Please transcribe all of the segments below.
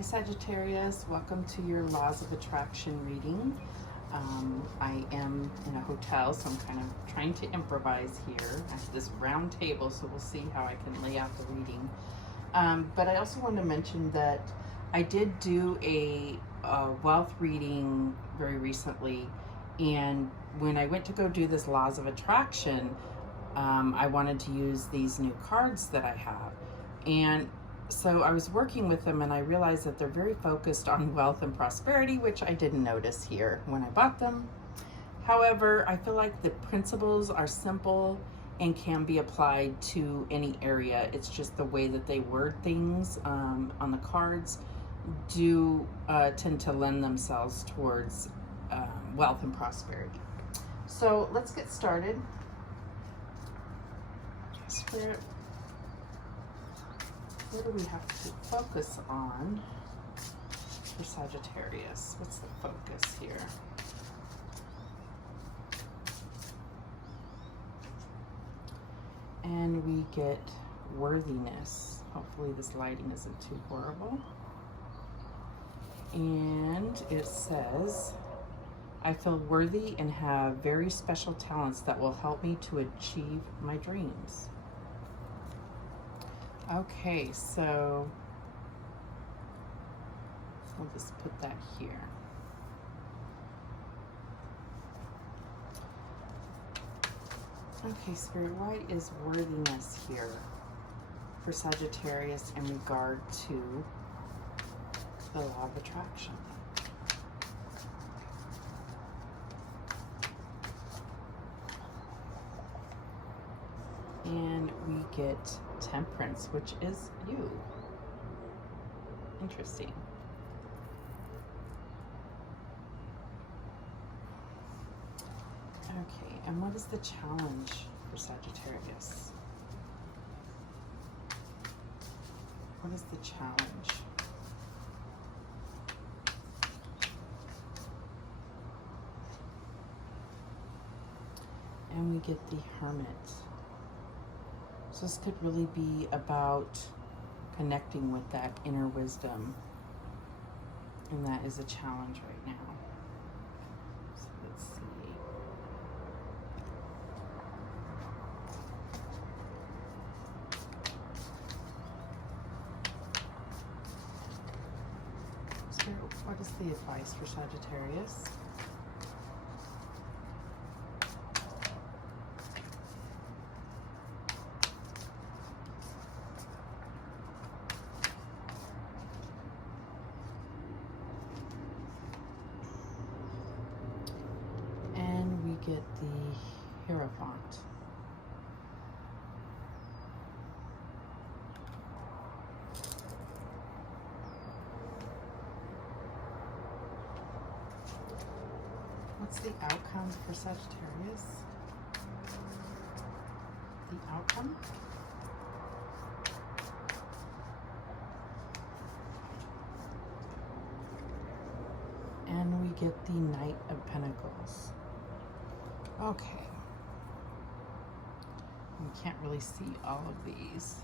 Hi Sagittarius, welcome to your Laws of Attraction reading. I am in a hotel, so I'm kind of trying to improvise here. I have this round table, so we'll see how I can lay out the reading. But I also want to mention that I did do a wealth reading very recently, and when I went to go do this Laws of Attraction, I wanted to use these new cards that I have. And so I was working with them and I realized that they're very focused on wealth and prosperity, which I didn't notice here when I bought them. However, I feel like the principles are simple and can be applied to any area. It's just the way that they word things on the cards do tend to lend themselves towards wealth and prosperity. So let's get started. Spirit, what do we have to focus on for Sagittarius? What's the focus here? And we get worthiness. Hopefully this lighting isn't too horrible. And it says, I feel worthy and have very special talents that will help me to achieve my dreams. Okay, so we'll just put that here. Okay, Spirit, why is worthiness here for Sagittarius in regard to the law of attraction? And we get temperance, which is you. Interesting. Okay, and what is the challenge for Sagittarius? What is the challenge? And we get the Hermit. So this could really be about connecting with that inner wisdom. And that is a challenge right now. So let's see. So what is the advice for Sagittarius? Get the Hierophant. What's the outcome for Sagittarius? The outcome? And we get the Knight of Pentacles. Okay. You can't really see all of these.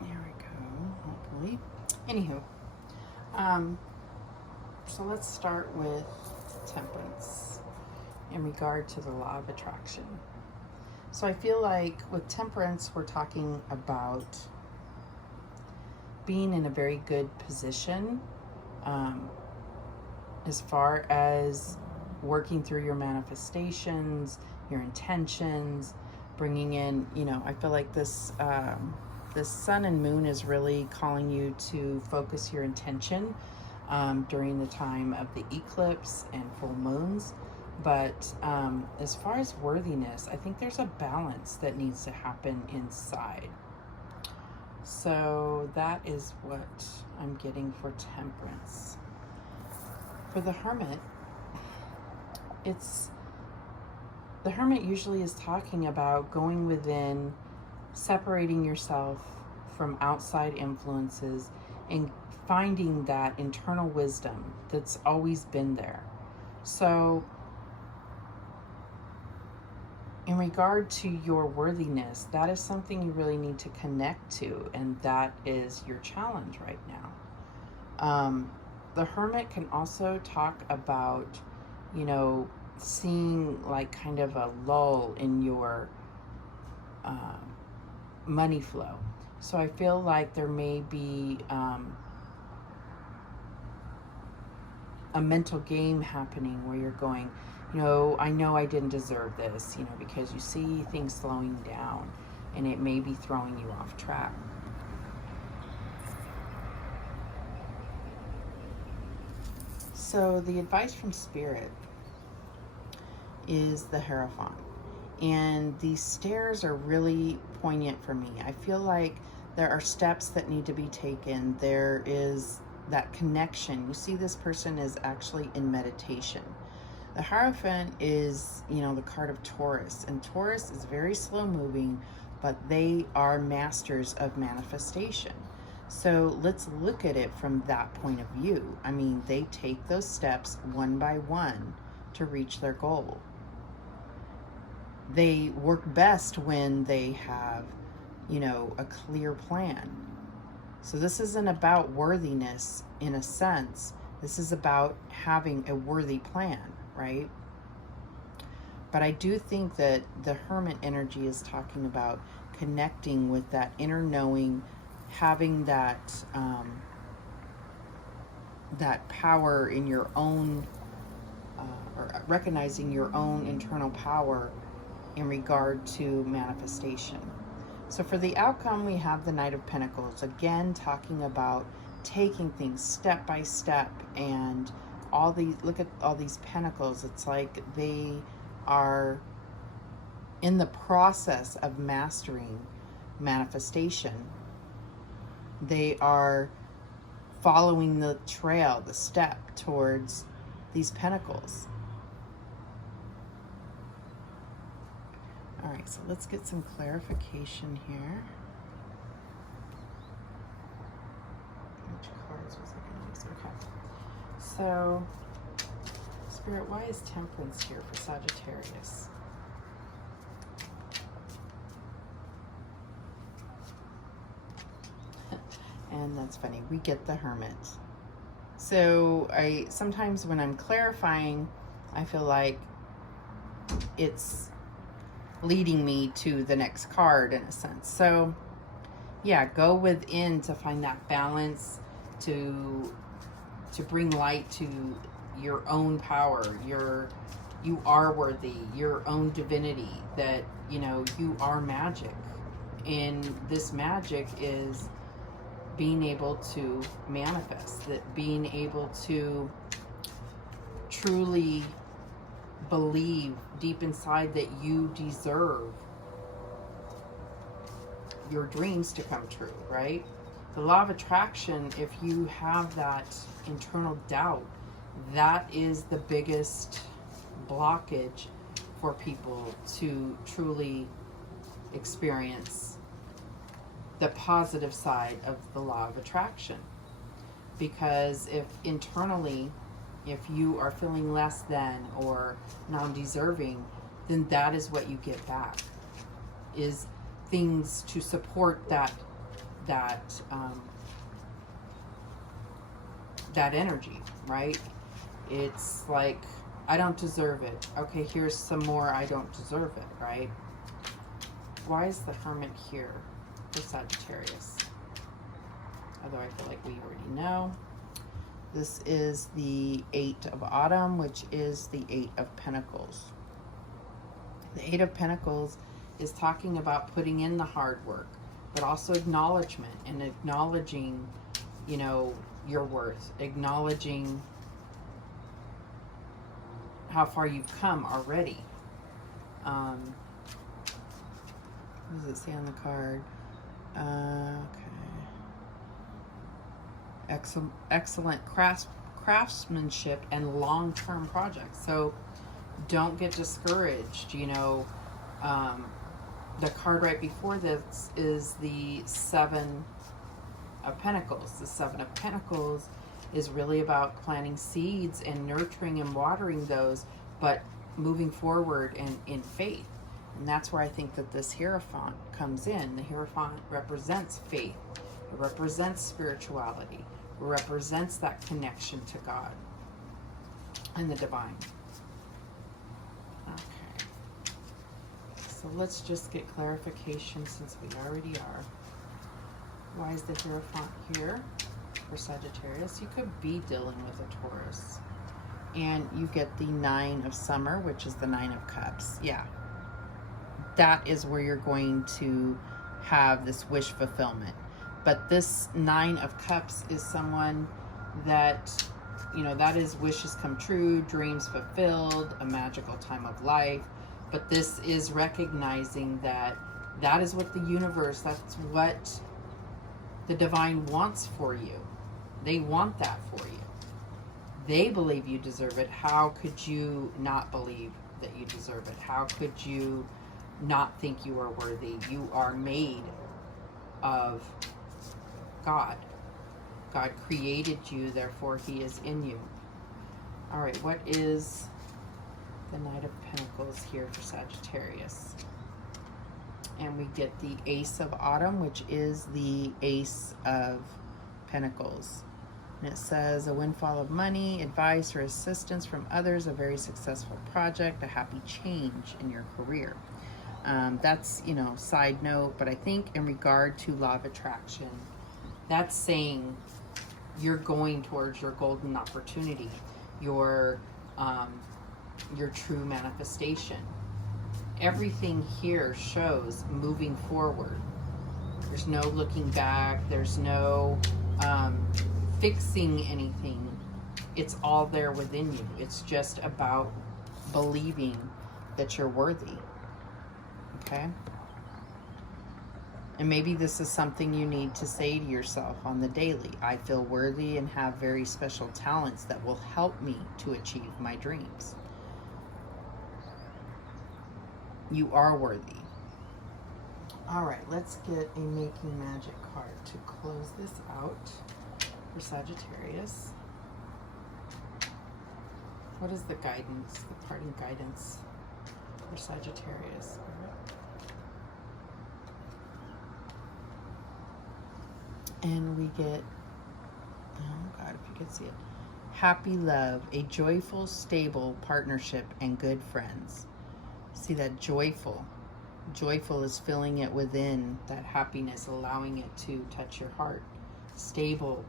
There we go, hopefully. Anywho, so let's start with temperance in regard to the law of attraction. So I feel like with temperance, we're talking about being in a very good position as far as working through your manifestations, your intentions, bringing in, I feel like this sun and moon is really calling you to focus your intention during the time of the eclipse and full moons. But as far as worthiness, I think there's a balance that needs to happen inside. So that is what I'm getting for temperance. For the Hermit, the Hermit usually is talking about going within, separating yourself from outside influences and finding that internal wisdom that's always been there. So in regard to your worthiness, that is something you really need to connect to, and that is your challenge right now. The Hermit can also talk about, you know, seeing like kind of a lull in your money flow. So I feel like there may be a mental game happening where you're going, you know I didn't deserve this, you know, because you see things slowing down and it may be throwing you off track. So the advice from Spirit is the Hierophant. And these stairs are really poignant for me. I feel like there are steps that need to be taken. There is that connection. You see, this person is actually in meditation. The Hierophant is, you know, the card of Taurus. And Taurus is very slow moving, but they are masters of manifestation. So let's look at it from that point of view. I mean, they take those steps one by one to reach their goal. They work best when they have, you know, a clear plan. So this isn't about worthiness in a sense. This is about having a worthy plan, right? But I do think that the Hermit energy is talking about connecting with that inner knowing, having that that power in your own, or recognizing your own internal power in regard to manifestation. So for the outcome, we have the Knight of Pentacles, again talking about taking things step by step, and all these, look at all these pentacles. It's like they are in the process of mastering manifestation. They are following the trail, the step towards these pentacles. All right, so let's get some clarification here. Which cards was I going to use? Okay. So, Spirit, why is Temperance here for Sagittarius? And that's funny. We get the Hermit. So I sometimes when I'm clarifying, I feel like it's leading me to the next card in a sense. So yeah, go within to find that balance, to bring light to your own power. You are worthy, your own divinity, that, you know, you are magic. And this magic is being able to manifest, that being able to truly believe deep inside that you deserve your dreams to come true, right? The law of attraction, if you have that internal doubt, that is the biggest blockage for people to truly experience the positive side of the law of attraction. Because if internally, if you are feeling less than or non-deserving, then that is what you get back, is things to support that energy, right? It's like, I don't deserve it. Okay, here's some more I don't deserve it, right? Why is the Hermit here for Sagittarius? Although I feel like we already know. This is the 8 of Autumn, which is the 8 of Pentacles. The 8 of Pentacles is talking about putting in the hard work, but also acknowledgement, and acknowledging, you know, your worth, acknowledging how far you've come already. What does it say on the card? Okay. Excellent craftsmanship and long-term projects. So don't get discouraged. You know, the card right before this is the 7 of Pentacles. The 7 of Pentacles is really about planting seeds and nurturing and watering those, but moving forward in faith. And that's where I think that this Hierophant comes in. The Hierophant represents faith. It represents spirituality. It represents that connection to God and the divine. Okay. So let's just get clarification, since we already are. Why is the Hierophant here for Sagittarius? You could be dealing with a Taurus. And you get the Nine of Summer, which is the Nine of Cups. Yeah. That is where you're going to have this wish fulfillment. But this Nine of Cups is someone that, you know, that is wishes come true, dreams fulfilled, a magical time of life. But this is recognizing that that is what the universe, that's what the divine wants for you. They want that for you. They believe you deserve it. How could you not believe that you deserve it? How could you not think you are worthy? You are made of God. God created you, therefore He is in you. All right, what is the Knight of Pentacles here for Sagittarius? And we get the Ace of Autumn, which is the Ace of Pentacles. And it says a windfall of money, advice or assistance from others, a very successful project, a happy change in your career. That's, you know, side note, but I think in regard to law of attraction, that's saying you're going towards your golden opportunity, your true manifestation. Everything here shows moving forward. There's no looking back. There's no fixing anything. It's all there within you. It's just about believing that you're worthy. Okay? And maybe this is something you need to say to yourself on the daily. I feel worthy and have very special talents that will help me to achieve my dreams. You are worthy. All right, let's get a Making Magic card to close this out for Sagittarius. What is the guidance, the parting guidance for Sagittarius? And we get, oh God, if you could see it, happy love, a joyful, stable partnership, and good friends. See that joyful. Joyful is feeling it within, that happiness, allowing it to touch your heart. Stable,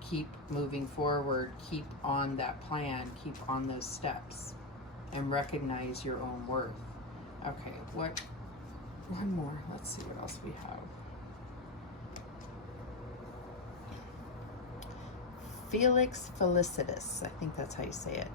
keep moving forward, keep on that plan, keep on those steps, and recognize your own worth. Okay, one more. Let's see what else we have. Felix Felicitas, I think that's how you say it.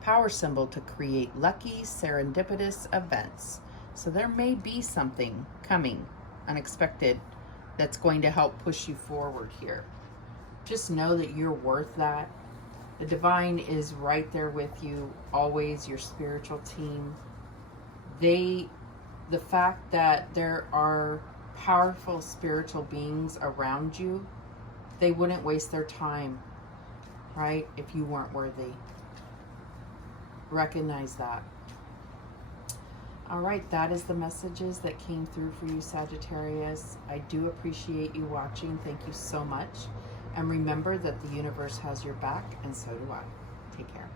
Power symbol to create lucky, serendipitous events. So there may be something coming, unexpected, that's going to help push you forward here. Just know that you're worth that. The divine is right there with you, always, your spiritual team. The fact that there are powerful spiritual beings around you, they wouldn't waste their time, right, if you weren't worthy. Recognize that. All right, that is the messages that came through for you, Sagittarius. I do appreciate you watching. Thank you so much. And remember that the universe has your back, and so do I. Take care.